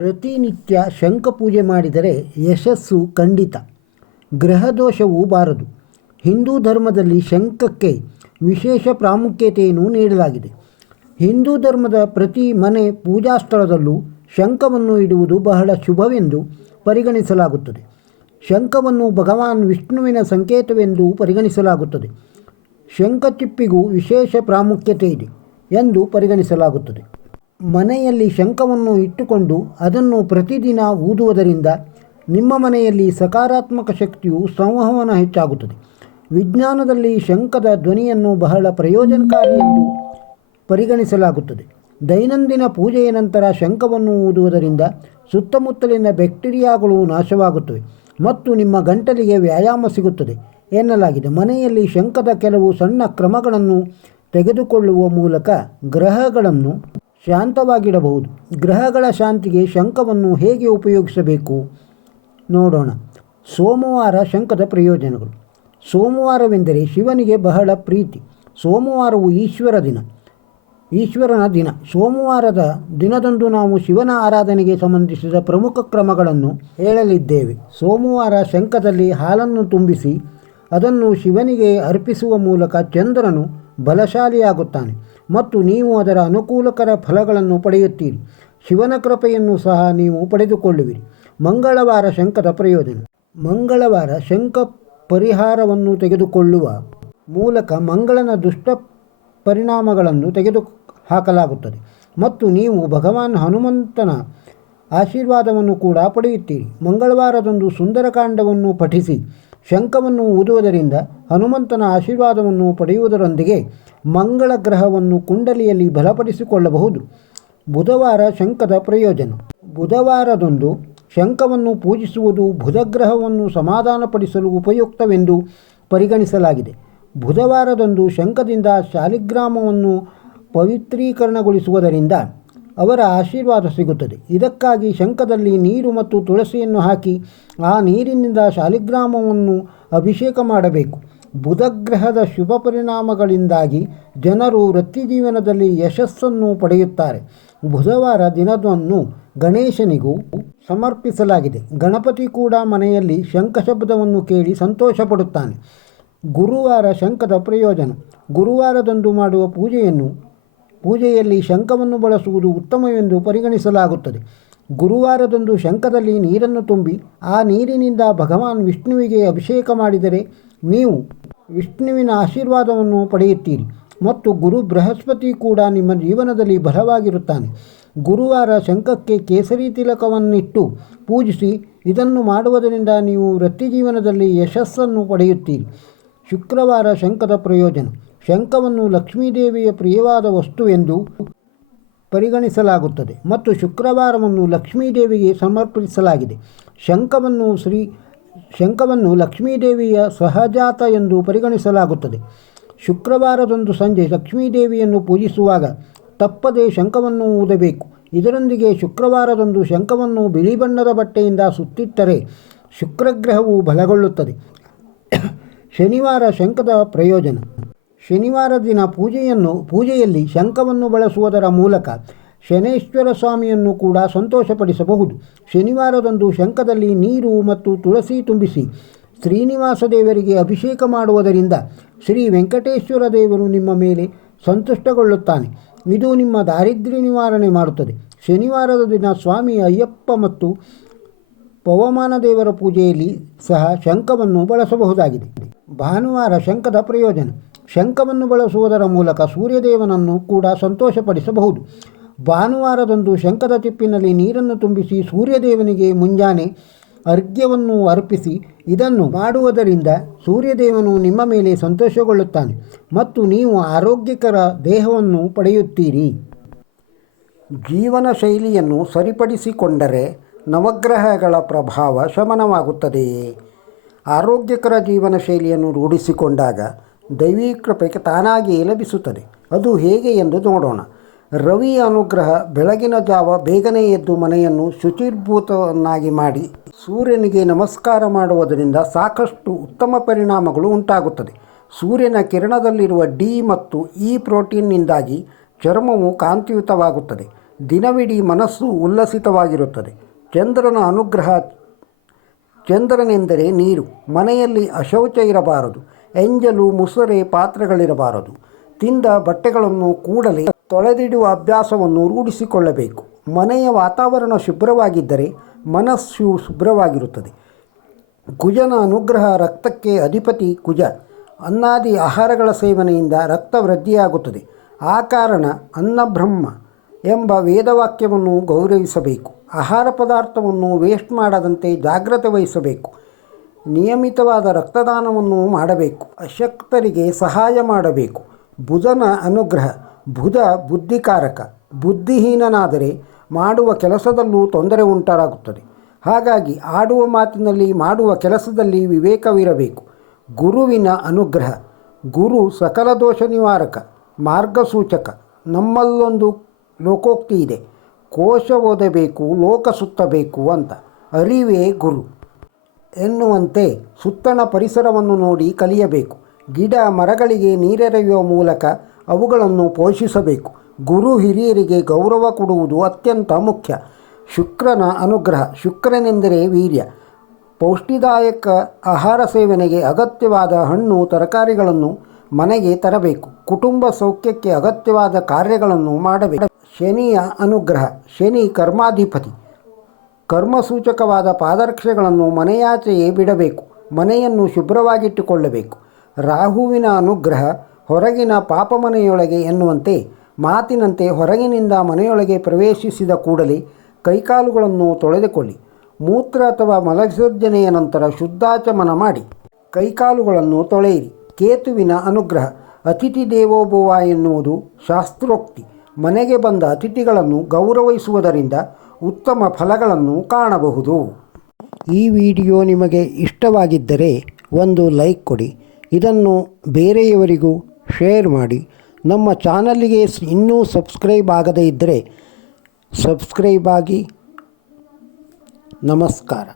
ಪ್ರತಿನಿತ್ಯ ಶಂಖ ಪೂಜೆ ಮಾಡಿದರೆ ಯಶಸ್ಸು ಖಂಡಿತ. ಗ್ರಹದೋಷವೂ ಬಾರದು. ಹಿಂದೂ ಧರ್ಮದಲ್ಲಿ ಶಂಖಕ್ಕೆ ವಿಶೇಷ ಪ್ರಾಮುಖ್ಯತೆಯನ್ನು ನೀಡಲಾಗಿದೆ. ಹಿಂದೂ ಧರ್ಮದ ಪ್ರತಿ ಮನೆ ಪೂಜಾ ಸ್ಥಳದಲ್ಲೂ ಶಂಖವನ್ನು ಇಡುವುದು ಬಹಳ ಶುಭವೆಂದು ಪರಿಗಣಿಸಲಾಗುತ್ತದೆ. ಶಂಖವನ್ನು ಭಗವಾನ್ ವಿಷ್ಣುವಿನ ಸಂಕೇತವೆಂದು ಪರಿಗಣಿಸಲಾಗುತ್ತದೆ. ಶಂಖಚಿಪ್ಪಿಗೂ ವಿಶೇಷ ಪ್ರಾಮುಖ್ಯತೆ ಇದೆ ಎಂದು ಪರಿಗಣಿಸಲಾಗುತ್ತದೆ. ಮನೆಯಲ್ಲಿ ಶಂಖವನ್ನು ಇಟ್ಟುಕೊಂಡು ಅದನ್ನು ಪ್ರತಿದಿನ ಊದುವುದರಿಂದ ನಿಮ್ಮ ಮನೆಯಲ್ಲಿ ಸಕಾರಾತ್ಮಕ ಶಕ್ತಿಯು ಸಂವಹನ ಹೆಚ್ಚಾಗುತ್ತದೆ. ವಿಜ್ಞಾನದಲ್ಲಿ ಶಂಖದ ಧ್ವನಿಯನ್ನು ಬಹಳ ಪ್ರಯೋಜನಕಾರಿ ಎಂದು ಪರಿಗಣಿಸಲಾಗುತ್ತದೆ. ದೈನಂದಿನ ಪೂಜೆಯ ನಂತರ ಶಂಖವನ್ನು ಊದುವುದರಿಂದ ಸುತ್ತಮುತ್ತಲಿನ ಬ್ಯಾಕ್ಟೀರಿಯಾಗಳು ನಾಶವಾಗುತ್ತವೆ ಮತ್ತು ನಿಮ್ಮ ಗಂಟಲಿಗೆ ವ್ಯಾಯಾಮ ಸಿಗುತ್ತದೆ ಎನ್ನಲಾಗಿದೆ. ಮನೆಯಲ್ಲಿ ಶಂಖದ ಕೆಲವು ಸಣ್ಣ ಕ್ರಮಗಳನ್ನು ತೆಗೆದುಕೊಳ್ಳುವ ಮೂಲಕ ಗ್ರಹಗಳನ್ನು ಶಾಂತವಾಗಿಡಬಹುದು. ಗ್ರಹಗಳ ಶಾಂತಿಗೆ ಶಂಖವನ್ನು ಹೇಗೆ ಉಪಯೋಗಿಸಬೇಕು ನೋಡೋಣ. ಸೋಮವಾರ ಶಂಖದ ಪ್ರಯೋಜನಗಳು. ಸೋಮವಾರವೆಂದರೆ ಶಿವನಿಗೆ ಬಹಳ ಪ್ರೀತಿ. ಸೋಮವಾರವು ಈಶ್ವರನ ದಿನ. ಸೋಮವಾರದ ದಿನದಂದು ನಾವು ಶಿವನ ಆರಾಧನೆಗೆ ಸಂಬಂಧಿಸಿದ ಪ್ರಮುಖ ಕ್ರಮಗಳನ್ನು ಹೇಳಲಿದ್ದೇವೆ. ಸೋಮವಾರ ಶಂಖದಲ್ಲಿ ಹಾಲನ್ನು ತುಂಬಿಸಿ ಅದನ್ನು ಶಿವನಿಗೆ ಅರ್ಪಿಸುವ ಮೂಲಕ ಚಂದ್ರನು ಬಲಶಾಲಿಯಾಗುತ್ತಾನೆ ಮತ್ತು ನೀವು ಅದರ ಅನುಕೂಲಕರ ಫಲಗಳನ್ನು ಪಡೆಯುತ್ತೀರಿ. ಶಿವನ ಕೃಪೆಯನ್ನು ಸಹ ನೀವು ಪಡೆದುಕೊಳ್ಳುವಿರಿ. ಮಂಗಳವಾರ ಶಂಖದ ಪ್ರಯೋಜನ. ಮಂಗಳವಾರ ಶಂಖ ಪರಿಹಾರವನ್ನು ತೆಗೆದುಕೊಳ್ಳುವ ಮೂಲಕ ಮಂಗಳನ ದುಷ್ಟ ಪರಿಣಾಮಗಳನ್ನು ತೆಗೆದುಹಾಕಲಾಗುತ್ತದೆ ಮತ್ತು ನೀವು ಭಗವಾನ್ ಹನುಮಂತನ ಆಶೀರ್ವಾದವನ್ನು ಕೂಡ ಪಡೆಯುತ್ತೀರಿ. ಮಂಗಳವಾರದಂದು ಸುಂದರಕಾಂಡವನ್ನು ಪಠಿಸಿ ಶಂಖವನ್ನು ಊದುವುದರಿಂದ ಹನುಮಂತನ ಆಶೀರ್ವಾದವನ್ನು ಪಡೆಯುವುದರೊಂದಿಗೆ ಮಂಗಳ ಗ್ರಹವನ್ನು ಕುಂಡಲಿಯಲ್ಲಿ ಬಲಪಡಿಸಿಕೊಳ್ಳಬಹುದು. ಬುಧವಾರ ಶಂಖದ ಪ್ರಯೋಜನ. ಬುಧವಾರದಂದು ಶಂಖವನ್ನು ಪೂಜಿಸುವುದು ಬುಧಗ್ರಹವನ್ನು ಸಮಾಧಾನಪಡಿಸಲು ಉಪಯುಕ್ತವೆಂದು ಪರಿಗಣಿಸಲಾಗಿದೆ. ಬುಧವಾರದಂದು ಶಂಖದಿಂದ ಶಾಲಿಗ್ರಾಮವನ್ನು ಪವಿತ್ರೀಕರಣಗೊಳಿಸುವುದರಿಂದ ಅವರ ಆಶೀರ್ವಾದ ಸಿಗುತ್ತದೆ. ಇದಕ್ಕಾಗಿ ಶಂಖದಲ್ಲಿ ನೀರು ಮತ್ತು ತುಳಸಿಯನ್ನು ಹಾಕಿ ಆ ನೀರಿನಿಂದ ಶಾಲಿಗ್ರಾಮವನ್ನು ಅಭಿಷೇಕ ಮಾಡಬೇಕು. ಬುಧಗ್ರಹದ ಶುಭ ಪರಿಣಾಮಗಳಿಂದಾಗಿ ಜನರು ವೃತ್ತಿಜೀವನದಲ್ಲಿ ಯಶಸ್ಸನ್ನು ಪಡೆಯುತ್ತಾರೆ. ಬುಧವಾರ ದಿನವನ್ನು ಗಣೇಶನಿಗೂ ಸಮರ್ಪಿಸಲಾಗಿದೆ. ಗಣಪತಿ ಕೂಡ ಮನೆಯಲ್ಲಿ ಶಂಖ ಶಬ್ದವನ್ನು ಕೇಳಿ ಸಂತೋಷಪಡುತ್ತಾನೆ. ಗುರುವಾರ ಶಂಖದ ಪ್ರಯೋಜನ. ಗುರುವಾರದಂದು ಮಾಡುವ ಪೂಜೆಯಲ್ಲಿ ಶಂಖವನ್ನು ಬಳಸುವುದು ಉತ್ತಮವೆಂದು ಪರಿಗಣಿಸಲಾಗುತ್ತದೆ. ಗುರುವಾರದಂದು ಶಂಖದಲ್ಲಿ ನೀರನ್ನು ತುಂಬಿ ಆ ನೀರಿನಿಂದ ಭಗವಾನ್ ವಿಷ್ಣುವಿಗೆ ಅಭಿಷೇಕ ಮಾಡಿದರೆ ನೀವು ವಿಷ್ಣುವಿನ ಆಶೀರ್ವಾದವನ್ನು ಪಡೆಯುತ್ತೀರಿ ಮತ್ತು ಗುರು ಬೃಹಸ್ಪತಿ ಕೂಡ ನಿಮ್ಮ ಜೀವನದಲ್ಲಿ ಬಲವಾಗಿರುತ್ತಾನೆ. ಗುರುವಾರ ಶಂಖಕ್ಕೆ ಕೇಸರಿ ತಿಲಕವನ್ನಿಟ್ಟು ಪೂಜಿಸಿ. ಇದನ್ನು ಮಾಡುವುದರಿಂದ ನೀವು ವೃತ್ತಿಜೀವನದಲ್ಲಿ ಯಶಸ್ಸನ್ನು ಪಡೆಯುತ್ತೀರಿ. ಶುಕ್ರವಾರ ಶಂಖದ ಪ್ರಯೋಜನ. ಶಂಖವನ್ನು ಲಕ್ಷ್ಮೀದೇವಿಯ ಪ್ರಿಯವಾದ ವಸ್ತುವೆಂದು ಪರಿಗಣಿಸಲಾಗುತ್ತದೆ ಮತ್ತು ಶುಕ್ರವಾರವನ್ನು ಲಕ್ಷ್ಮೀದೇವಿಗೆ ಸಮರ್ಪಿಸಲಾಗಿದೆ. ಶಂಖವನ್ನು ಲಕ್ಷ್ಮೀದೇವಿಯ ಸಹಜಾತ ಎಂದು ಪರಿಗಣಿಸಲಾಗುತ್ತದೆ. ಶುಕ್ರವಾರದಂದು ಸಂಜೆ ಲಕ್ಷ್ಮೀದೇವಿಯನ್ನು ಪೂಜಿಸುವಾಗ ತಪ್ಪದೆ ಶಂಖವನ್ನು ಊದಬೇಕು. ಇದರೊಂದಿಗೆ ಶುಕ್ರವಾರದಂದು ಶಂಖವನ್ನು ಬಿಳಿ ಬಣ್ಣದ ಬಟ್ಟೆಯಿಂದ ಸುತ್ತಿಟ್ಟರೆ ಶುಕ್ರಗ್ರಹವು ಬಲಗೊಳ್ಳುತ್ತದೆ. ಶನಿವಾರ ಶಂಖದ ಪ್ರಯೋಜನ. ಶನಿವಾರ ದಿನ ಪೂಜೆಯಲ್ಲಿ ಶಂಖವನ್ನು ಬಳಸುವುದರ ಮೂಲಕ ಶನೇಶ್ವರ ಸ್ವಾಮಿಯನ್ನು ಕೂಡ ಸಂತೋಷಪಡಿಸಬಹುದು. ಶನಿವಾರದಂದು ಶಂಖದಲ್ಲಿ ನೀರು ಮತ್ತು ತುಳಸಿ ತುಂಬಿಸಿ ಶ್ರೀನಿವಾಸ ದೇವರಿಗೆ ಅಭಿಷೇಕ ಮಾಡುವುದರಿಂದ ಶ್ರೀ ವೆಂಕಟೇಶ್ವರ ದೇವರು ನಿಮ್ಮ ಮೇಲೆ ಸಂತುಷ್ಟಗೊಳ್ಳುತ್ತಾನೆ. ಇದು ನಿಮ್ಮ ದಾರಿದ್ರ್ಯ ನಿವಾರಣೆ ಮಾಡುತ್ತದೆ. ಶನಿವಾರದ ದಿನ ಸ್ವಾಮಿ ಅಯ್ಯಪ್ಪ ಮತ್ತು ಪವಮಾನ ದೇವರ ಪೂಜೆಯಲ್ಲಿ ಸಹ ಶಂಖವನ್ನು ಬಳಸಬಹುದಾಗಿದೆ. ಭಾನುವಾರ ಶಂಖದ ಪ್ರಯೋಜನ. ಶಂಖವನ್ನು ಬಳಸುವುದರ ಮೂಲಕ ಸೂರ್ಯದೇವನನ್ನು ಕೂಡ ಸಂತೋಷಪಡಿಸಬಹುದು. ಭಾನುವಾರದಂದು ಶಂಖದ ಚಿಪ್ಪಿನಲ್ಲಿ ನೀರನ್ನು ತುಂಬಿಸಿ ಸೂರ್ಯದೇವನಿಗೆ ಮುಂಜಾನೆ ಅರ್ಘ್ಯವನ್ನು ಅರ್ಪಿಸಿ. ಇದನ್ನು ಮಾಡುವುದರಿಂದ ಸೂರ್ಯದೇವನು ನಿಮ್ಮ ಮೇಲೆ ಸಂತೋಷಗೊಳ್ಳುತ್ತಾನೆ ಮತ್ತು ನೀವು ಆರೋಗ್ಯಕರ ದೇಹವನ್ನು ಪಡೆಯುತ್ತೀರಿ. ಜೀವನ ಶೈಲಿಯನ್ನು ಸರಿಪಡಿಸಿಕೊಂಡರೆ ನವಗ್ರಹಗಳ ಪ್ರಭಾವ ಶಮನವಾಗುತ್ತದೆಯೇ? ಆರೋಗ್ಯಕರ ಜೀವನ ಶೈಲಿಯನ್ನು ರೂಢಿಸಿಕೊಂಡಾಗ ದೈವೀ ಕೃಪೆ ತಾನಾಗಿಯೇ ಲಭಿಸುತ್ತದೆ. ಅದು ಹೇಗೆ ಎಂದು ನೋಡೋಣ. ರವಿಯ ಅನುಗ್ರಹ. ಬೆಳಗಿನ ಜಾವ ಬೇಗನೆ ಎದ್ದು ಮನೆಯನ್ನು ಶುಚಿರ್ಭೂತವನ್ನಾಗಿ ಮಾಡಿ ಸೂರ್ಯನಿಗೆ ನಮಸ್ಕಾರ ಮಾಡುವುದರಿಂದ ಸಾಕಷ್ಟು ಉತ್ತಮ ಪರಿಣಾಮಗಳು ಉಂಟಾಗುತ್ತದೆ. ಸೂರ್ಯನ ಕಿರಣದಲ್ಲಿರುವ ಡಿ ಮತ್ತು ಇ ಪ್ರೋಟೀನ್ನಿಂದಾಗಿ ಚರ್ಮವು ಕಾಂತಿಯುತವಾಗುತ್ತದೆ. ದಿನವಿಡೀ ಮನಸ್ಸು ಉಲ್ಲಸಿತವಾಗಿರುತ್ತದೆ. ಚಂದ್ರನೆಂದರೆ ನೀರು. ಮನೆಯಲ್ಲಿ ಅಶೌಚ ಇರಬಾರದು. ಎಂಜಲು, ಮುಸುರೆ, ಪಾತ್ರೆಗಳಿರಬಾರದು. ತಿಂದ ಬಟ್ಟೆಗಳನ್ನು ಕೂಡಲೇ ತೊಳೆದಿಡುವ ಅಭ್ಯಾಸವನ್ನು ರೂಢಿಸಿಕೊಳ್ಳಬೇಕು. ಮನೆಯ ವಾತಾವರಣ ಶುಭ್ರವಾಗಿದ್ದರೆ ಮನಸ್ಸು ಶುಭ್ರವಾಗಿರುತ್ತದೆ. ಕುಜನ ಅನುಗ್ರಹ. ರಕ್ತಕ್ಕೆ ಅಧಿಪತಿ ಕುಜ. ಅನ್ನಾದಿ ಆಹಾರಗಳ ಸೇವನೆಯಿಂದ ರಕ್ತ ವೃದ್ಧಿಯಾಗುತ್ತದೆ. ಆ ಕಾರಣ ಅನ್ನಬ್ರಹ್ಮ ಎಂಬ ವೇದವಾಕ್ಯವನ್ನು ಗೌರವಿಸಬೇಕು. ಆಹಾರ ಪದಾರ್ಥವನ್ನು ವೇಸ್ಟ್ ಮಾಡದಂತೆ ಜಾಗ್ರತೆ ವಹಿಸಬೇಕು. ನಿಯಮಿತವಾದ ರಕ್ತದಾನವನ್ನು ಮಾಡಬೇಕು. ಅಶಕ್ತರಿಗೆ ಸಹಾಯ ಮಾಡಬೇಕು. ಬುಧನ ಅನುಗ್ರಹ. ಬುಧ ಬುದ್ಧಿಕಾರಕ. ಬುದ್ಧಿಹೀನನಾದರೆ ಮಾಡುವ ಕೆಲಸದಲ್ಲೂ ತೊಂದರೆ ಉಂಟಾಗುತ್ತದೆ. ಹಾಗಾಗಿ ಆಡುವ ಮಾತಿನಲ್ಲಿ, ಮಾಡುವ ಕೆಲಸದಲ್ಲಿ ವಿವೇಕವಿರಬೇಕು. ಗುರುವಿನ ಅನುಗ್ರಹ. ಗುರು ಸಕಲ ದೋಷ ನಿವಾರಕ, ಮಾರ್ಗಸೂಚಕ. ನಮ್ಮಲ್ಲೊಂದು ಲೋಕೋಕ್ತಿ ಇದೆ, ಕೋಶ ಓದಬೇಕು, ಲೋಕ ಸುತ್ತಬೇಕು ಅಂತ. ಅರಿವೇ ಗುರು ಎನ್ನುವಂತೆ ಸುತ್ತಣ ಪರಿಸರವನ್ನು ನೋಡಿ ಕಲಿಯಬೇಕು. ಗಿಡ ಮರಗಳಿಗೆ ನೀರೆರೆಯುವ ಮೂಲಕ ಅವುಗಳನ್ನು ಪೋಷಿಸಬೇಕು. ಗುರು ಹಿರಿಯರಿಗೆ ಗೌರವ ಕೊಡುವುದು ಅತ್ಯಂತ ಮುಖ್ಯ. ಶುಕ್ರನ ಅನುಗ್ರಹ. ಶುಕ್ರನೆಂದರೆ ವೀರ್ಯ. ಪೌಷ್ಟಿದಾಯಕ ಆಹಾರ ಸೇವನೆಗೆ ಅಗತ್ಯವಾದ ಹಣ್ಣು ತರಕಾರಿಗಳನ್ನು ಮನೆಗೆ ತರಬೇಕು. ಕುಟುಂಬ ಸೌಖ್ಯಕ್ಕೆ ಅಗತ್ಯವಾದ ಕಾರ್ಯಗಳನ್ನು ಮಾಡಬೇಕು. ಶನಿಯ ಅನುಗ್ರಹ. ಶನಿ ಕರ್ಮಾಧಿಪತಿ. ಕರ್ಮಸೂಚಕವಾದ ಪಾದರಕ್ಷೆಗಳನ್ನು ಮನೆಯಾಚೆಯೇ ಬಿಡಬೇಕು. ಮನೆಯನ್ನು ಶುಭ್ರವಾಗಿಟ್ಟುಕೊಳ್ಳಬೇಕು. ರಾಹುವಿನ ಅನುಗ್ರಹ. ಹೊರಗಿನ ಪಾಪ ಮನೆಯೊಳಗೆ ಎನ್ನುವಂತೆ ಮಾತಿನಂತೆ ಹೊರಗಿನಿಂದ ಮನೆಯೊಳಗೆ ಪ್ರವೇಶಿಸಿದ ಕೂಡಲೇ ಕೈಕಾಲುಗಳನ್ನು ತೊಳೆದುಕೊಳ್ಳಿ. ಮೂತ್ರ ಅಥವಾ ಮಲವಿಸರ್ಜನೆಯ ನಂತರ ಶುದ್ಧಾಚಮನ ಮಾಡಿ ಕೈಕಾಲುಗಳನ್ನು ತೊಳೆಯಿರಿ. ಕೇತುವಿನ ಅನುಗ್ರಹ. ಅತಿಥಿ ದೇವೋಭವ ಎನ್ನುವುದು ಶಾಸ್ತ್ರೋಕ್ತಿ. ಮನೆಗೆ ಬಂದ ಅತಿಥಿಗಳನ್ನು ಗೌರವಿಸುವುದರಿಂದ ಉತ್ತಮ ಫಲಗಳನ್ನು ಕಾಣಬಹುದು. ಈ ವಿಡಿಯೋ ನಿಮಗೆ ಇಷ್ಟವಾಗಿದ್ದರೆ ಒಂದು ಲೈಕ್ ಕೊಡಿ. ಇದನ್ನು ಬೇರೆಯವರಿಗೂ ಶೇರ್ ಮಾಡಿ. ನಮ್ಮ ಚಾನಲ್ಗೆ ಇನ್ನೂ ಸಬ್ಸ್ಕ್ರೈಬ್ ಆಗದೇ ಇದ್ದರೆ ಸಬ್ಸ್ಕ್ರೈಬ್ ಆಗಿ. ನಮಸ್ಕಾರ.